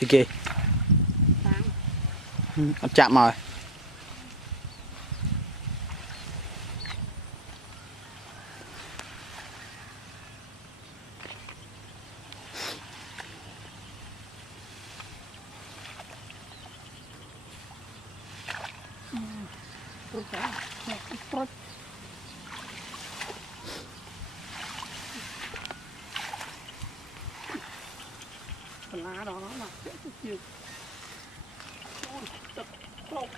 Đi kì. Chạm rồi. Lá đó nó là rất nhiều. Ôi, thật không.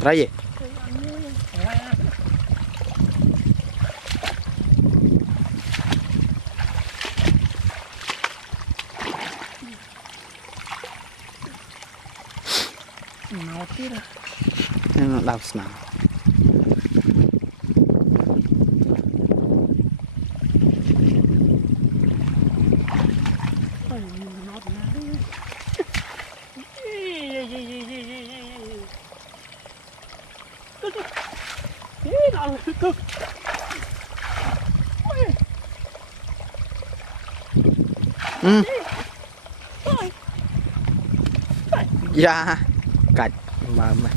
Ra gì? Nào tiếp à? Nó đau nào. Nó cực. Dạ. Cạch mà mày.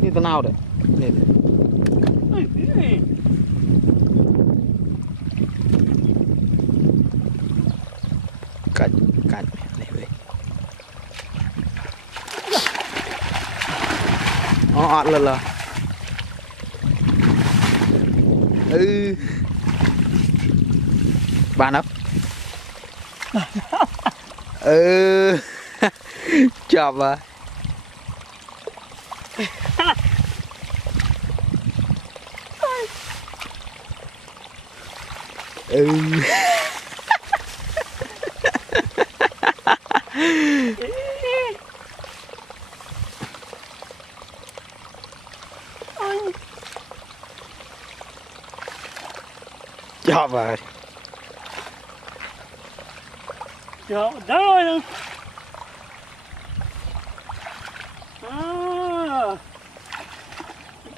Như thế nào đấy? Đây. Cạch cạch này vậy. Ọt là. Bạn ấp. Chọc à. Chọc à. Trời ơi.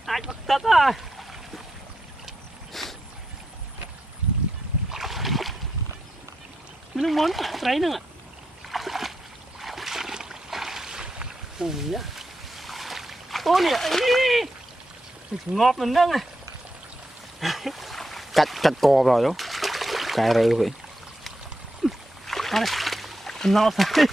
Ai bắt tất à. Mình muốn lấy nữa. Ôi da. Ô nè, ngọt mình đó này. Cạch co rồi đó. Cài rừ vậy. Đây. Nó phải.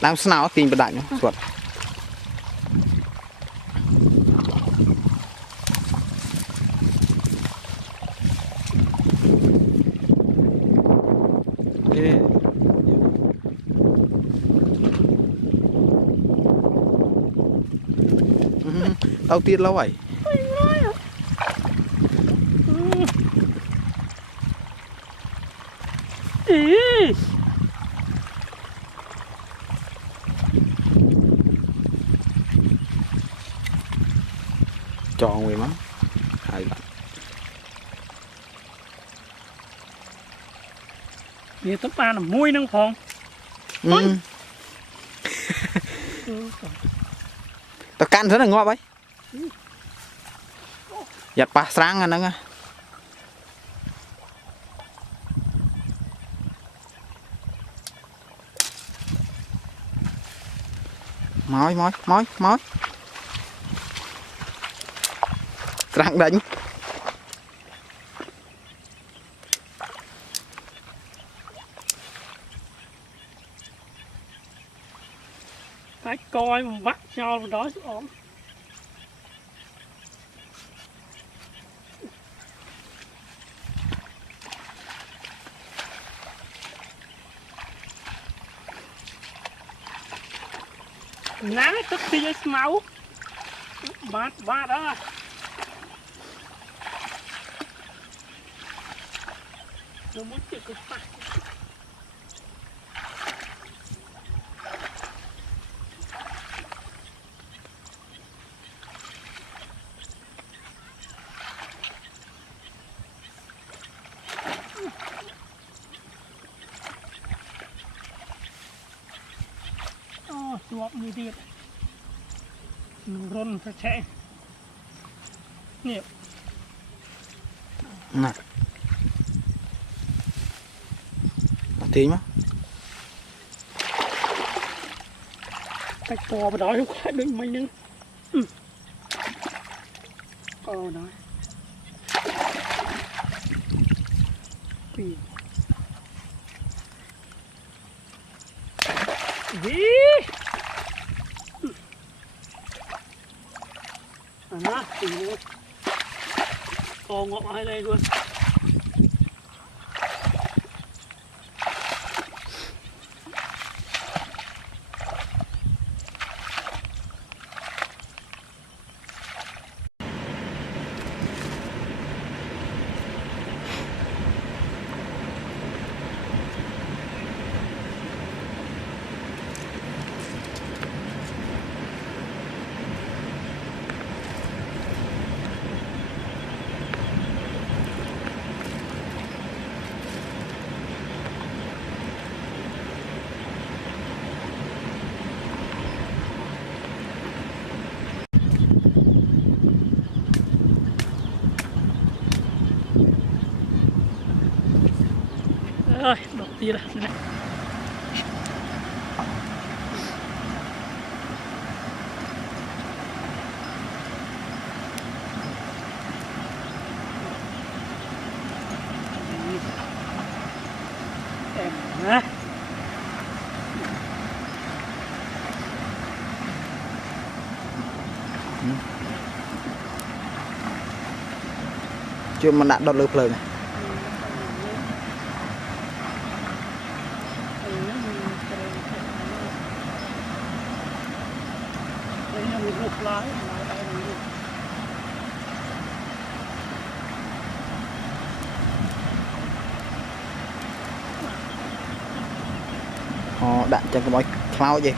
Làm sao nào tìm bật đại nhá. Suột. Tao tiết lâu vậy. Chọn người má. Hai bạn. Như tấm pa là muôi nâng phòng. Tao can rất là ngon vậy. Giặt pa sáng anh đó. Mối. Răng đánh. Hãy coi mà bắt nhau rồi đó ổn. Ná tức thì với máu. Bát đó. Nó muốn chịu cực phát. Chuột như tiệt run phải chạy nhiều nè tí mà cách to vào đó không phải đừng mình nhưng đó quỳ gì đó quỳ luôn con ngọt ở đây luôn ơi đầu tiên là này em nè chưa mà đã đọt lửa phơi này họ đạn cho cái bói pháo gì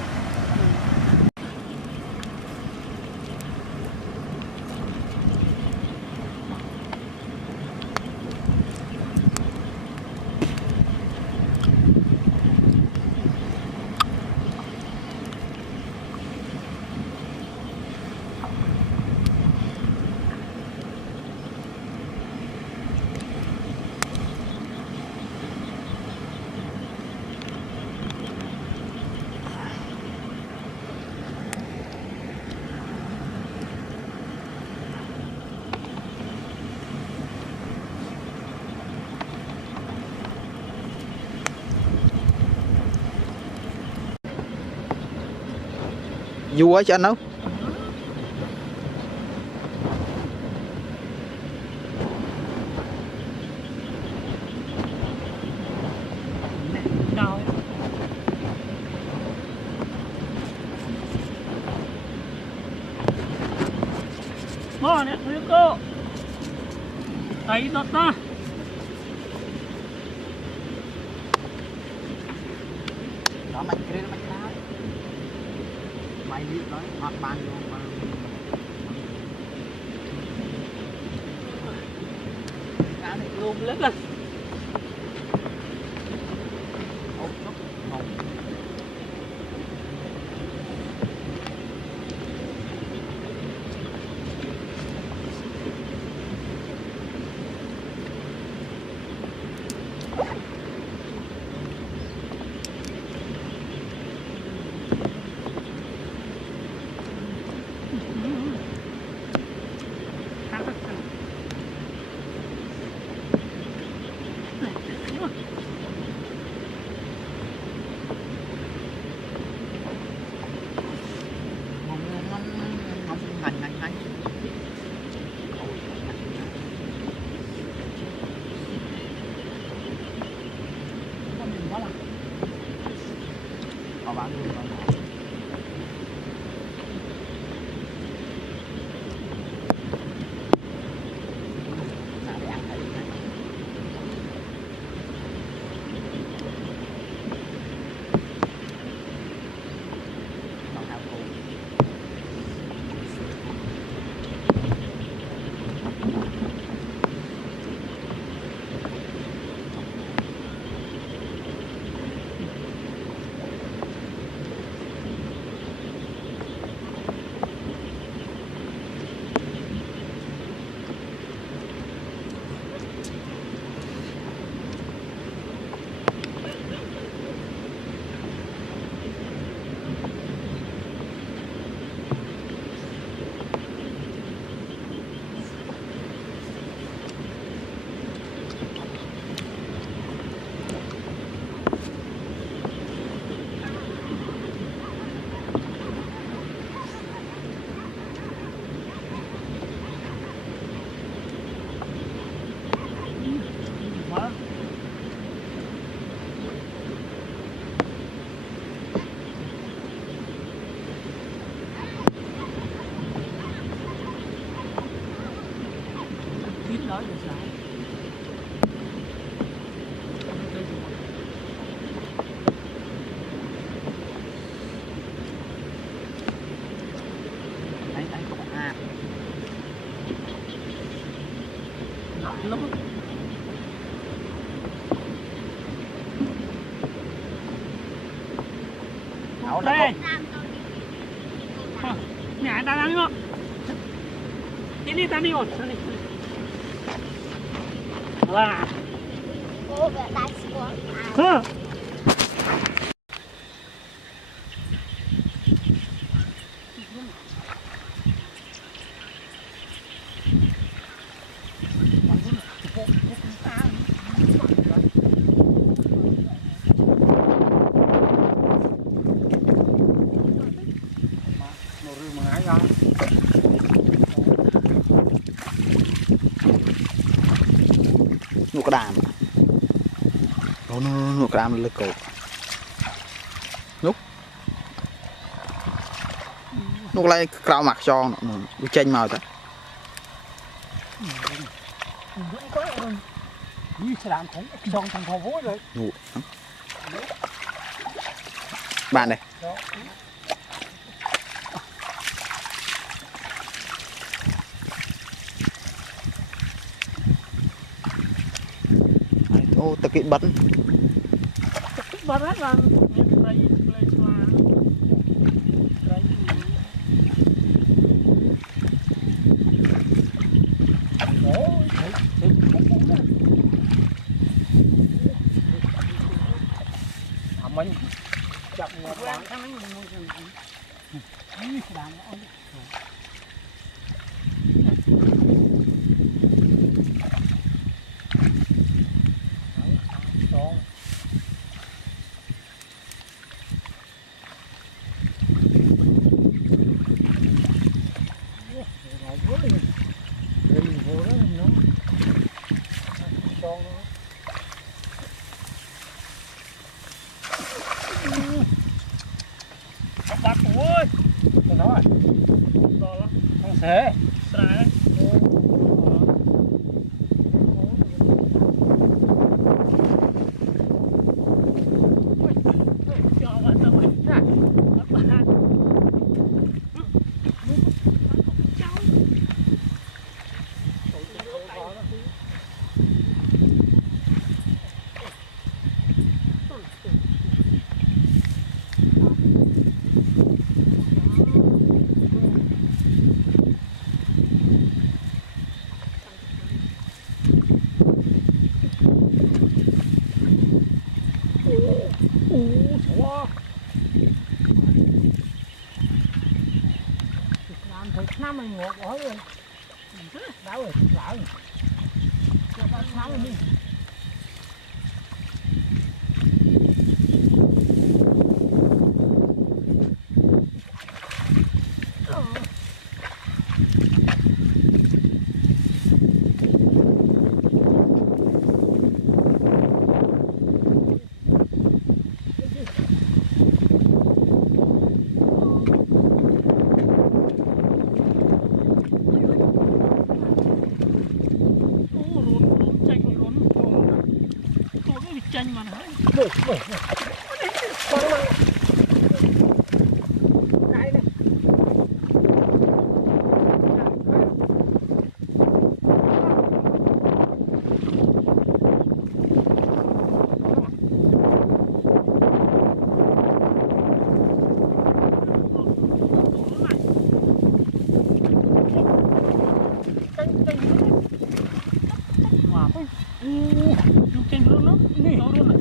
vua cho anh đâu đâu mò nè thưa cô thấy nó ta đó mày kia mày nào mày đi nói hoặc bàn vô mà cá này luôn lớn lên tới được sao Đánh không à. nặng lắm Áo đây nó nhà ta đang không ini tadi on sini lah Cô về đại sứ quán hơ nụ cái đàm. Nụ cái đàm lực cổ. Nụ lại cào mặt cho nó chênh màu ta. vẫn có rồi như sẽ làm cũng xong thành phố vối rồi Nụ. Bạn đây. Ô, ta kỹ bắn. bắt hết là những cái này xoa Mình chậm một quán cái mấy người mua rừng như thế nào nó bạc ơi tôi nói to lắm không thể sai 좋아. làm thịt nó mày ngọt ở rồi. Đâu rồi, lợn. Cho tao nấu đi. Chanh mà hả? Được. Con này. Cái này. Chanh luôn đó. Này, nó luôn này,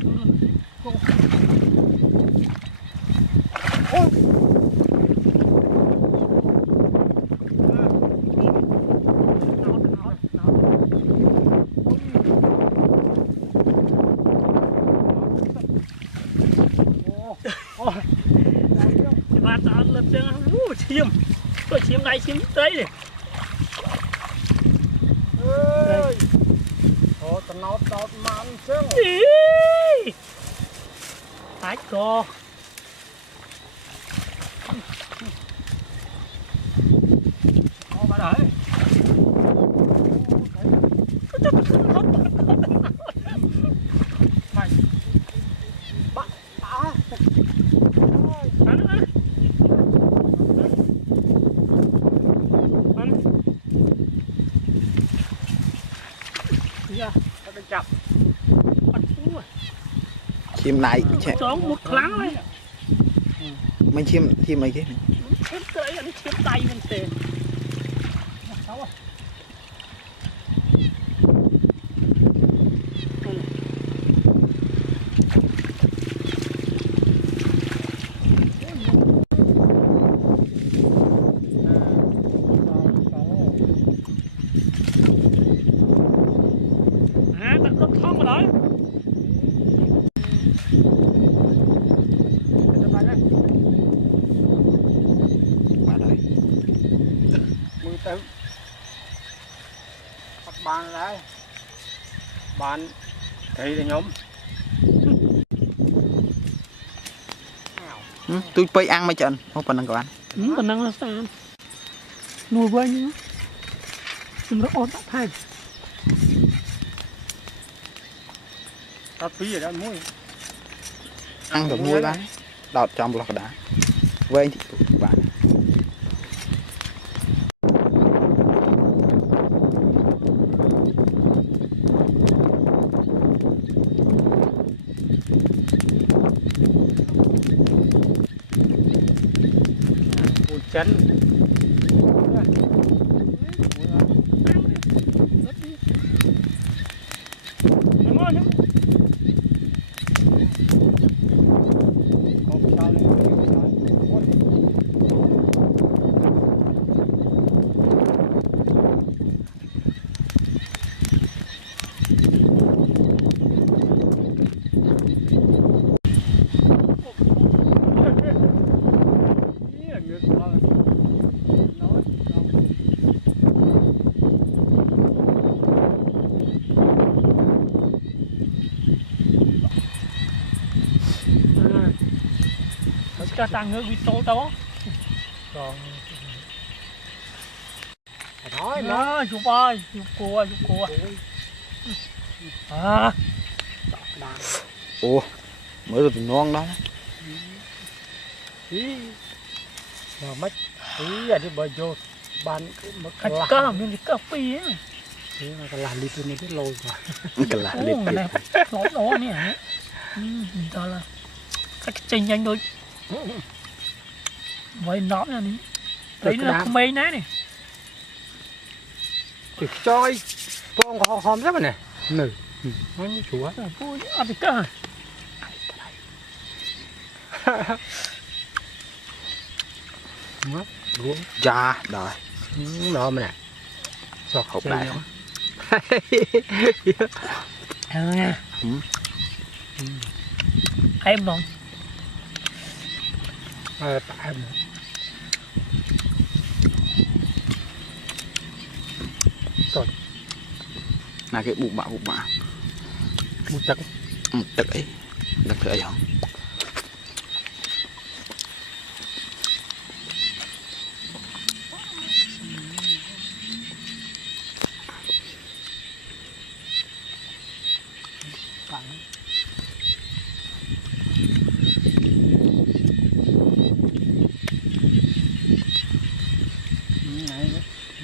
và tạo lập ra chiêm, tôi chiêm đây chiêm tới này. Ơi, tao nói tao mang chân. Ái co. Bà đợi. mày bạ bạ dạ tao đang chập bắt thú rồi chim này trốn một láng đấy mấy chim mấy cái chém tới nó chém tay mình tiền không mà nói bà đây mưa tới bắt bàn đấy bàn thì nhóm tôi bay ăn mấy trận không phần năng của anh phần năng là sao nuôi với nhá chúng nó ổn tắt thay tao phí ở đó muối ăn được muối bán đọt trong lọt đá với thì bạn chén cho tăng ngược bị tố đó còn nói chụp ơi chụp cua à ủa mới được ngon đó ý mà mất ý là đi bơi vô ban khách cá miếng đi cà phê ấy thế mà làm đi từ này biết lôi rồi cái là liệt này nó đó nè đó là cách trình nhanh thôi vậy nó là đi đấy là không mấy nè này chỉ chơi phong có hòm rất này nè nó như chúa vui ăn thì cả cha đời nó mà nè sọt hộp lại nha em không tại là cái bụng bạ một tấc tự ấy đặc tự ấy không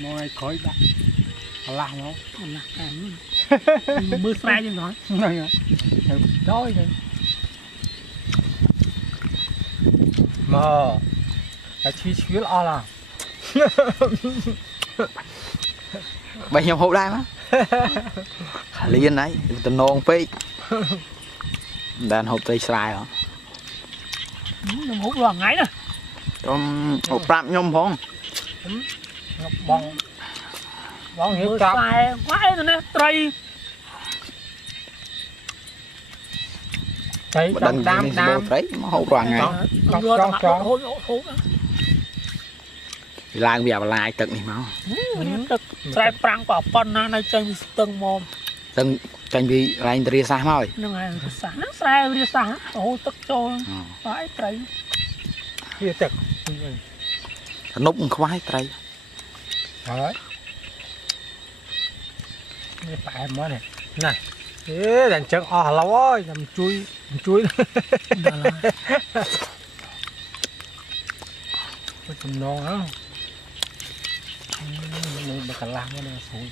môi khói bạc làm nó lạc cảnh mưa sai chứ nói đói rồi mà là chi xíu lo là bây giờ hộp đây má liên đấy từ non phê đàn hộp tây sai hả đừng hút vào ngay nè trong hộp tạm nhôm phong bong bong mưa sai quá rồi nè tây thấy đâm đam đấy hộp đoàn ngày lang bìa lại tận này máu trai prang bỏ pon na này chơi từng mồm từng tranh vì lại tria sai máu rồi nhưng mà sáng sai tria sáng ô tức cho phải trai kia tật núp không phải trai đấy นี่ไปหมดเนี่ยน่ะđàn chân lâu ơi làm chui đó là có chùm non đó này bạc làm cái này sủi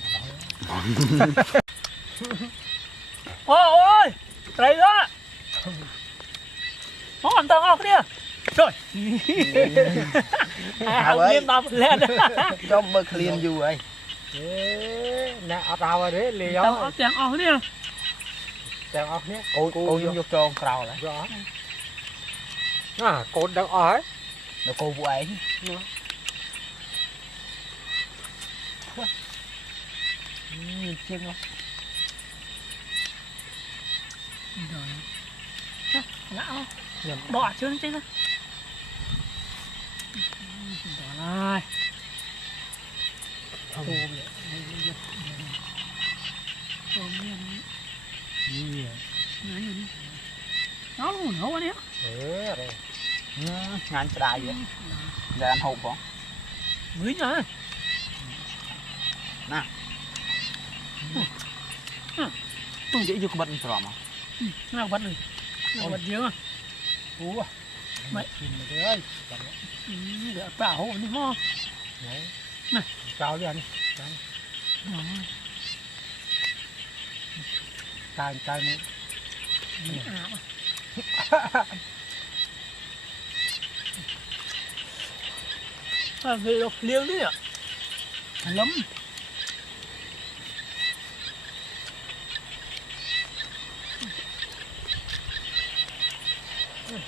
ôi đây đó nó còn tao ngọc kia trời nghiêm đọc lên cho bơ clean du ấy nè ở tao rồi đấy liền Tao tiếng ốc đi. Tiếng ốc nhé. cô vô tròn cầu lại Rõ. À, cô đang ở. nó cô vụ ấy Chiên không? Rồi. Lão. Bỏ trứng trên đó. Đó này. Nó luôn hổ đi. Đây. ngàn đại vậy để ăn hộp không Mới nhá. nè tôi dễ vô cái bận rồi mà Nào bắt rồi. Nào bắt nhiều à. Ủa. Mày Mày ơi. Để bảo hộ nó ho. Này, cao đi anh. Cài nữa. Về đọc liêng đi ạ. Lắm.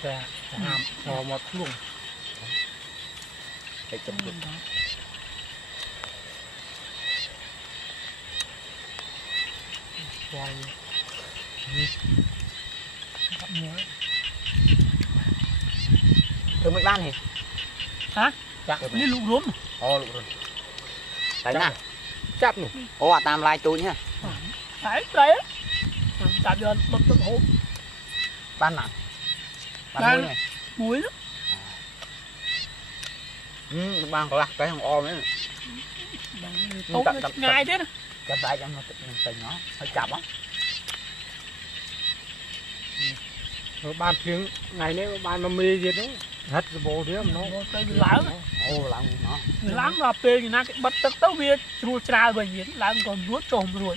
Chà, hàm sò một luôn. để chụp được Quay. thưa mấy ban thì Hả? chắc Đi lụm rốn. rồi tại nè Chắp nè. ô à tam lai tôi nhá Đấy, đấy. Tạm giờ bật bật hộp. ban nào ban Ban- muối này Muối đó. ban có lạc cái thằng o mấy Không ngay thế nè. chậm lại cho nó tình nó hơi chậm á Rồi ban tiếng này đấy ban mà mê gì đó. Hết cái bộ đấy mà nó. Cái láng. ô làm nó Láng là pê thì nó cái bật tất tấu bia chua trà bởi vì láng còn nuốt trồm rồi.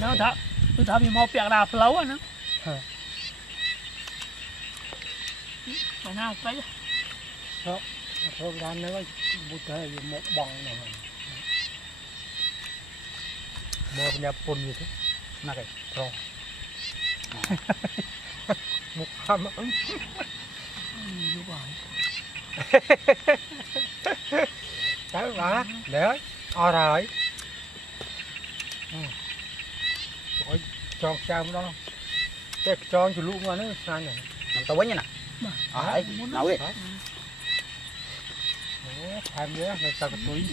Nó thả. Tôi thả bị mau bẹc đà phá á nó. Còn nào cái Thôi ra nó bút thế một bằng này. Một nhà pun như thế. nó cái Rồi. Một hàm. Đấy bà, để ơi, rồi. Ôi, tròn sao đó. Cái tròn cho lúc mà nó sao nhỉ? làm tôi nhá nè ấy nấu đi Tham nữa, người ta có túi.